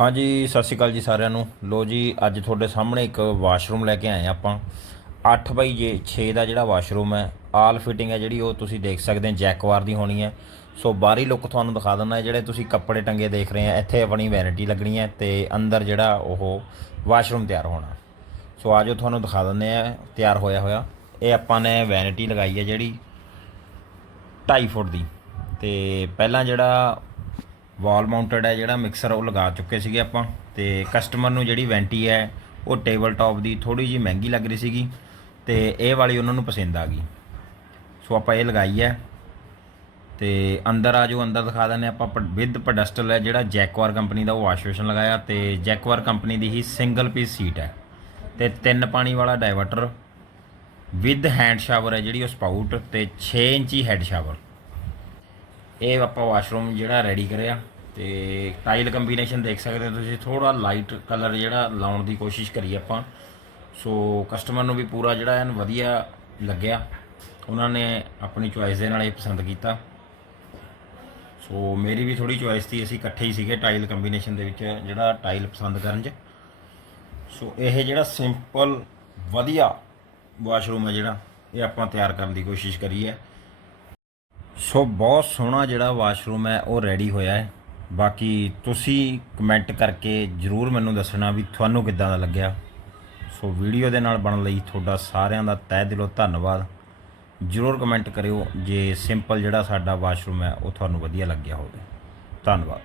ਹਾਂਜੀ, ਸਤਿ ਸ਼੍ਰੀ ਅਕਾਲ ਜੀ ਸਾਰਿਆਂ ਨੂੰ। ਲੋ ਜੀ, ਅੱਜ ਤੁਹਾਡੇ ਸਾਹਮਣੇ ਇੱਕ ਵਾਸ਼ਰੂਮ ਲੈ ਕੇ ਆਏ ਹਾਂ ਆਪਾਂ। 8 ਬਾਈ ਜੇ 6 ਦਾ ਜਿਹੜਾ ਵਾਸ਼ਰੂਮ ਹੈ, ਆਲ ਫਿਟਿੰਗ ਹੈ ਜਿਹੜੀ, ਉਹ ਤੁਸੀਂ ਦੇਖ ਸਕਦੇ ਹੋ ਜੈਕਵਾਰ ਦੀ ਹੋਣੀ ਹੈ। ਸੋ ਬਾਹਰੀ ਲੁੱਕ ਤੁਹਾਨੂੰ ਦਿਖਾ ਦਿੰਦਾ, ਜਿਹੜੇ ਤੁਸੀਂ ਕੱਪੜੇ ਟੰਗੇ ਦੇਖ ਰਹੇ ਆ ਇੱਥੇ ਆਪਣੀ ਵੈਨਿਟੀ ਲੱਗਣੀ ਹੈ ਤੇ ਅੰਦਰ ਜਿਹੜਾ ਉਹ ਵਾਸ਼ਰੂਮ ਤਿਆਰ ਹੋਣਾ। ਸੋ ਆਜੋ ਤੁਹਾਨੂੰ ਦਿਖਾ ਦਿੰਦੇ ਆ ਤਿਆਰ ਹੋਇਆ ਹੋਇਆ। ਇਹ ਆਪਾਂ ਨੇ ਵੈਨਿਟੀ ਲਗਾਈ ਹੈ ਜਿਹੜੀ 2.5 ਫੁੱਟ ਦੀ। ਤੇ ਪਹਿਲਾਂ ਜਿਹੜਾ ਵਾਲ ਮਾਊਂਟਡ ਹੈ ਜਿਹੜਾ ਮਿਕਸਰ ਉਹ ਲਗਾ ਚੁੱਕੇ ਸੀਗੇ ਆਪਾਂ ਤੇ ਕਸਟਮਰ ਨੂੰ ਜਿਹੜੀ ਵੈਂਟੀ ਹੈ ਉਹ ਟੇਬਲ ਟਾਪ ਦੀ ਥੋੜੀ ਜੀ ਮਹਿੰਗੀ ਲੱਗ ਰਹੀ ਸੀਗੀ ਤੇ ਇਹ ਵਾਲੀ ਉਹਨਾਂ ਨੂੰ ਪਸੰਦ ਆ ਗਈ। ਸੋ ਆਪਾਂ ਇਹ ਲਗਾਈ ਹੈ ਤੇ ਅੰਦਰ ਆ ਜੋ ਅੰਦਰ ਦਿਖਾ ਦਿੰਦੇ ਆਪਾਂ ਵਿਦ ਪੈਡਸਟਲ ਹੈ ਜਿਹੜਾ ਜੈਕਵਾਰ ਕੰਪਨੀ ਦਾ ਉਹ ਵਾਸ਼ ਬੇਸ਼ਨ ਲਗਾਇਆ ਤੇ ਜੈਕਵਾਰ ਕੰਪਨੀ ਦੀ ਹੀ ਸਿੰਗਲ ਪੀਸ ਸੀਟ ਹੈ ਤੇ ਤਿੰਨ ਪਾਣੀ ਵਾਲਾ ਡਾਇਵਰਟਰ ਵਿਦ ਹੈਂਡ ਸ਼ਾਵਰ ਹੈ ਜਿਹੜੀ ਉਹ ਸਪਾਊਟ ਤੇ 6 ਇੰਚੀ ਹੈਡ ਸ਼ਾਵਰ ਇਹ ਆਪਾਂ ਵਾਸ਼ਰੂਮ ਜਿਹੜਾ ਰੈਡੀ ਕਰਿਆ ਤੇ ਟਾਈਲ ਕੰਬੀਨੇਸ਼ਨ ਦੇਖ ਸਕਦੇ ਹੋ ਤੁਸੀਂ ਥੋੜਾ ਲਾਈਟ ਕਲਰ ਜਿਹੜਾ ਲਾਉਣ ਦੀ ਕੋਸ਼ਿਸ਼ ਕਰੀ ਆਪਾਂ। ਸੋ ਕਸਟਮਰ ਨੂੰ ਵੀ ਪੂਰਾ ਜਿਹੜਾ ਐਨ ਵਧੀਆ ਲੱਗਿਆ। ਉਹਨਾਂ ਨੇ ਆਪਣੀ ਚੁਆਇਸ ਦੇ ਨਾਲ ਇਹ ਪਸੰਦ ਕੀਤਾ। ਸੋ ਮੇਰੀ ਵੀ ਥੋੜੀ ਚੁਆਇਸ ਸੀ, ਅਸੀਂ ਇਕੱਠੇ ਹੀ ਸੀਗੇ ਟਾਈਲ ਕੰਬੀਨੇਸ਼ਨ ਦੇ ਵਿੱਚ ਜਿਹੜਾ ਟਾਈਲ ਪਸੰਦ ਕਰਨ 'ਚ। ਸੋ ਇਹ ਜਿਹੜਾ ਸਿੰਪਲ ਵਧੀਆ ਵਾਸ਼ਰੂਮ ਹੈ ਜਿਹੜਾ, ਇਹ ਆਪਾਂ ਤਿਆਰ ਕਰਨ ਦੀ ਕੋਸ਼ਿਸ਼ ਕਰੀ ਹੈ। ਸੋ ਬਹੁਤ ਸੋਹਣਾ ਜਿਹੜਾ ਵਾਸ਼ਰੂਮ ਹੈ, ਉਹ ਰੈਡੀ ਹੋਇਆ ਹੈ। ਬਾਕੀ ਤੁਸੀਂ ਕਮੈਂਟ ਕਰਕੇ ਜਰੂਰ ਮੈਨੂੰ ਦੱਸਣਾ ਵੀ ਤੁਹਾਨੂੰ ਕਿੱਦਾਂ ਦਾ ਲੱਗਿਆ। ਸੋ ਵੀਡੀਓ ਦੇ ਨਾਲ ਬਣਨ ਲਈ ਤੁਹਾਡਾ ਸਾਰਿਆਂ ਦਾ ਤਹਿ ਦਿਲੋਂ ਧੰਨਵਾਦ। ਜਰੂਰ ਕਮੈਂਟ ਕਰਿਓ, ਜੇ ਸਿੰਪਲ ਜਿਹੜਾ ਸਾਡਾ ਵਾਸ਼ਰੂਮ ਹੈ, ਉਹ ਤੁਹਾਨੂੰ ਵਧੀਆ ਲੱਗਿਆ ਹੋਵੇ। ਧੰਨਵਾਦ।